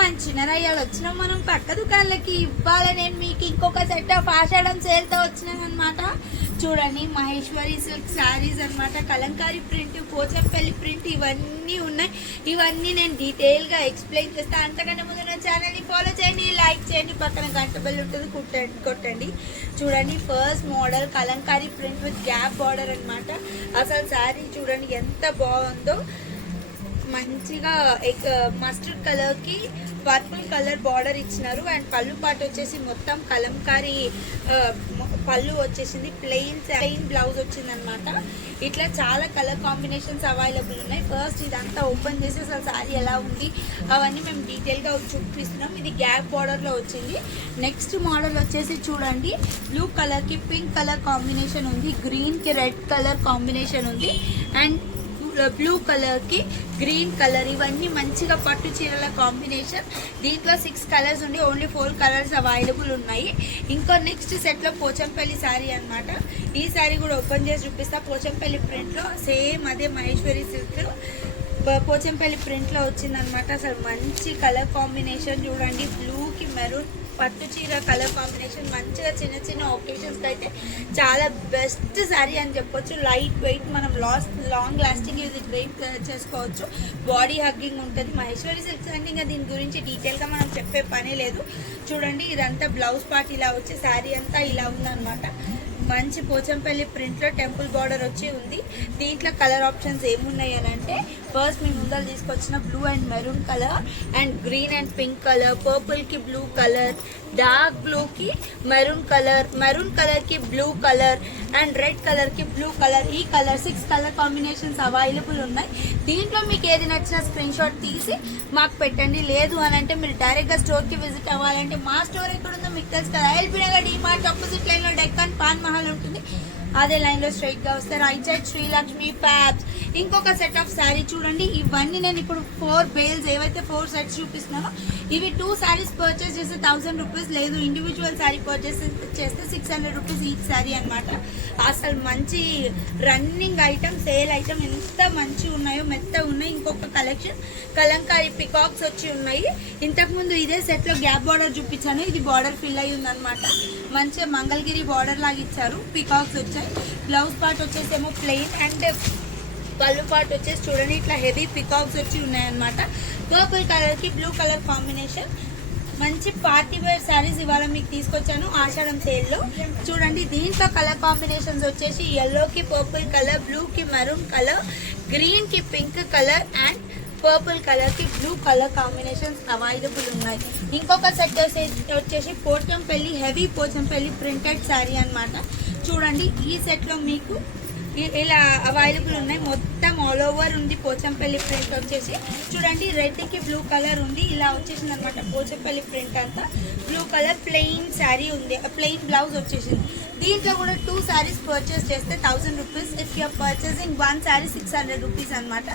మంచిగా అయ్యాడు వచ్చినాం మనం పక్క దుకాణాలకి ఇవ్వాలి. నేను మీకు ఇంకొక సెట్ ఆఫ్ ఆషాఢం సేల్తో వచ్చినాను అనమాట. చూడండి మహేశ్వరి సిల్క్ శారీస్ అనమాట. కలంకారీ ప్రింట్, పోచంపల్లి ప్రింట్ ఇవన్నీ ఉన్నాయి. ఇవన్నీ నేను డీటెయిల్ గా ఎక్స్ప్లెయిన్ చేస్తాను. అంతకంటే ముందు నా ఛానల్ ని ఫాలో చేయండి, లైక్ చేయండి, పక్కన గంట బెల్ ఉంటుంది కొట్టండి. చూడండి first model Kalamkari print with gap border అనమాట. అసలు శారీ చూడండి ఎంత బాగుందో. మంచిగా మస్టర్డ్ కలర్ కి పర్పుల్ కలర్ బార్డర్ ఇచ్చినారు. అండ్ పళ్ళు పాటు వచ్చేసి మొత్తం కలంకారీ పళ్ళు వచ్చేసింది. ప్లెయిన్ బ్లౌజ్ వచ్చింది అనమాట. ఇట్లా చాలా కలర్ కాంబినేషన్స్ అవైలబుల్ ఉన్నాయి. ఫస్ట్ ఇదంతా ఓపెన్ చేసి అసలు శారీ ఎలా ఉంది అవన్నీ మేము డీటెయిల్ గా చూపిస్తున్నాం. ఇది గ్యాప్ బార్డర్ లో వచ్చింది. నెక్స్ట్ మోడల్ వచ్చేసి చూడండి బ్లూ కలర్ కి పింక్ కలర్ కాంబినేషన్ ఉంది, గ్రీన్ కి రెడ్ కలర్ కాంబినేషన్ ఉంది, అండ్ బ్లూ కలర్ కి గ్రీన్ కలర్. ఇవన్నీ మంచిగా పట్టు చీరల కాంబినేషన్. దీంట్లో 6 కలర్స్ ఉండి ఓన్లీ 4 కలర్స్ అవైలబుల్ ఉన్నాయి. ఇంకో నెక్స్ట్ సెట్ లో పోచంపల్లి శారీ అనమాట. ఈ శారీ కూడా ఓపెన్ చేసి చూపిస్తా. పోచంపల్లి ప్రింట్ లో సేమ్ అదే మహేశ్వరి సిల్క్ పోచంపల్లి ప్రింట్ లో వచ్చిందనమాట. అసలు మంచి కలర్ కాంబినేషన్ చూడండి. బ్లూ కి మెరూన్ పట్టు చీర కలర్ కాంబినేషన్. మంచిగా చిన్న చిన్న ఒకేషన్స్ అయితే చాలా బెస్ట్ శారీ అని చెప్పొచ్చు. లైట్ వెయిట్, మనం లాంగ్ లాస్టింగ్ ఇది డ్రైప్ చేసుకోవచ్చు. బాడీ హగ్గింగ్ ఉంటుంది. మహేశ్వరి సిల్క్స్ అంటే ఇంకా దీని గురించి డీటెయిల్ గా మనం చెప్పే పనే లేదు. చూడండి ఇదంతా బ్లౌజ్ పార్ట్ ఇలా వచ్చి శారీ అంతా ఇలా ఉందన్నమాట. మంచి పోచంపల్లి ప్రింట్ లో టెంపుల్ బార్డర్ వచ్చి ఉంది. దీంట్లో కలర్ ఆప్షన్స్ ఏమున్నాయి అని అంటే ఫస్ట్ మీ ముందర తీసుకొచ్చిన blue and maroon colour, and green and pink colour, purple కి బ్లూ కలర్, డార్క్ బ్లూ కి మెరూన్ కలర్ కి blue colour, and red colour కి బ్లూ కలర్. ఈ కలర్ 6 కలర్ కాంబినేషన్స్ అవైలబుల్ ఉన్నాయి. దీంట్లో మీకు ఏది నచ్చినా స్క్రీన్ షాట్ తీసి మాకు పెట్టండి. లేదు అని అంటే మీరు డైరెక్ట్ గా స్టోర్ కి విజిట్ అవ్వాలంటే మా స్టోర్ ఎక్కడ ఉందో మీకు తెలుసు కదా. LB Nagar DMart opposite line లో డెక్కన్ పాన్ మహల్ ఉంటుంది. అదే లైన్ లో స్ట్రైట్ గా వస్తే రైట్ సైడ్ శ్రీలక్ష్మి ఫ్యాబ్స్. ఇంకొక సెట్ ఆఫ్ శారీ చూడండి. ఇవన్నీ నేను ఇప్పుడు 4 బేల్స్ ఏవైతే 4 సెట్స్ చూపిస్తున్నానో ఇవి 2 శారీస్ పర్చేస్ చేస్తే 1000 రూపీస్. లేదు ఇండివిజువల్ శారీ పర్చేస్ చేస్తే 600 రూపీస్ ఈచ్ శారీ అనమాట. అసలు మంచి రన్నింగ్ ఐటమ్, సేల్ ఐటమ్ ఎంత మంచిగా ఉన్నాయో, మెత్తగా ఉన్నాయి. ఇంకొక కలెక్షన్ కలంకారీ పికాక్స్ వచ్చి ఉన్నాయి. ఇంతకు ముందు ఇదే సెట్ లో గ్యాప్ బార్డర్ చూపించాను. ఇది బార్డర్ ఫిల్ అయ్యి ఉందన్నమాట. మంచిగా మంగళగిరి బార్డర్ లాగా ఇచ్చారు. పికాక్స్ వచ్చాయి. బ్లౌజ్ పార్ట్ వచ్చేసేమో ప్లెయిన్, అండ్ పళ్ళు పార్ట్ వచ్చేసి చూడండి ఇట్లా హెవీ పికాక్స్ వచ్చి ఉన్నాయన్నమాట. పర్పుల్ కలర్ కి బ్లూ కలర్ కాంబినేషన్. మంచి పార్టీ వేర్ శారీస్ ఇవాళ మీకు తీసుకొచ్చాను ఆషాఢం సేల్ లో. చూడండి దీంట్లో కలర్ కాంబినేషన్స్ వచ్చేసి ఎల్లో కి పర్పుల్ కలర్, బ్లూ కి మెరూన్ కలర్, గ్రీన్ కి pink colour, and purple colour కి బ్లూ కలర్ కాంబినేషన్స్ అవైలబుల్ ఉన్నాయి. ఇంకొక సెట్ వచ్చేసి పోచంపల్లి హెవీ పోచంపల్లి ప్రింటెడ్ శారీ అనమాట. చూడండి ఈ సెట్ లో మీకు ఇలా అవైలబుల్ ఉన్నాయి. మొత్తం ఆల్ ఓవర్ ఉంది పోచంపల్లి ప్రింట్ వచ్చేసి. చూడండి రెడ్ కి బ్లూ కలర్ ఉంది. ఇలా వచ్చేసింది అనమాట పోచంపల్లి ప్రింట్ అంతా. బ్లూ కలర్ ప్లెయిన్ శారీ ఉంది, ప్లెయిన్ బ్లౌజ్ వచ్చేసింది. దీంట్లో కూడా 2 శారీస్ పర్చేస్ చేస్తే 1000 rupees. If you are purchasing 1 sari 600 rupees అనమాట.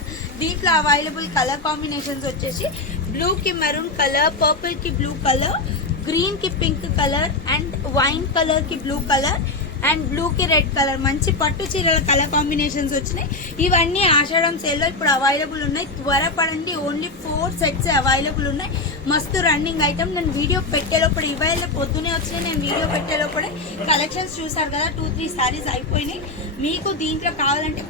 దీంట్లో అవైలబుల్ కలర్ కాంబినేషన్స్ వచ్చేసి బ్లూ కి మెరూన్ కలర్, పర్పుల్ కి బ్లూ కలర్, గ్రీన్ కి pink colour, and wine colour కి బ్లూ కలర్, అండ్ బ్లూ కి రెడ్ కలర్. మంచి పట్టు చీరల కలర్ కాంబినేషన్స్ వచ్చినాయి. ఇవన్నీ ఆషాఢం సేల్ లో ఇప్పుడు అవైలబుల్ ఉన్నాయి. త్వరపడండి, ఓన్లీ 4 సెట్స్ అవైలబుల్ ఉన్నాయి. మస్తు రన్నింగ్ ఐటమ్. నేను వీడియో పెట్టేలోపడే ఇవాళ పొద్దునే వచ్చినాయి. నేను వీడియో పెట్టేలోపడే కలెక్షన్స్ చూసారు కదా, 2-3 శారీస్ అయిపోయినాయి. మీకు దీంట్లో కావాలంటే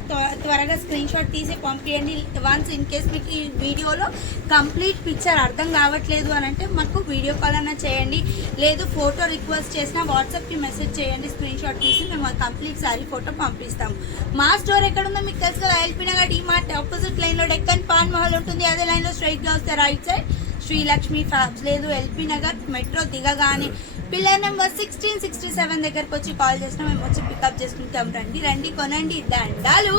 త్వరగా స్క్రీన్ షాట్ తీసి పంపించండి. వన్స్ ఇన్ కేస్ మీకు ఈ వీడియోలో కంప్లీట్ పిక్చర్ అర్థం కావట్లేదు అని అంటే మాకు వీడియో కాల్ అన్నా చేయండి. లేదు ఫోటో రిక్వెస్ట్ చేసినా వాట్సాప్ కి మెసేజ్ చేయండి. స్క్రీన్ షాట్ తీసి మేము కంప్లీట్ శారీ ఫోటో పంపిస్తాము. మా స్టోర్ ఎక్కడ ఉందో మీకు తెలుసు కదా. LB Nagar DMart opposite line లో డెక్కన్ పాన్ మహల్ ఉంటుంది. అదే లైన్ లో స్ట్రైట్ గా వస్తే రైట్ సైడ్ శ్రీలక్ష్మి ఫ్యాబ్స్. లేదు ఎల్బీ నగర్ మెట్రో దిగగానే పిల్లర్ నెంబర్ 1667 దగ్గరకు వచ్చి కాల్ చేసినా మేము వచ్చి పికప్ చేసుకుంటాం. రండి కొనండి దండాలు.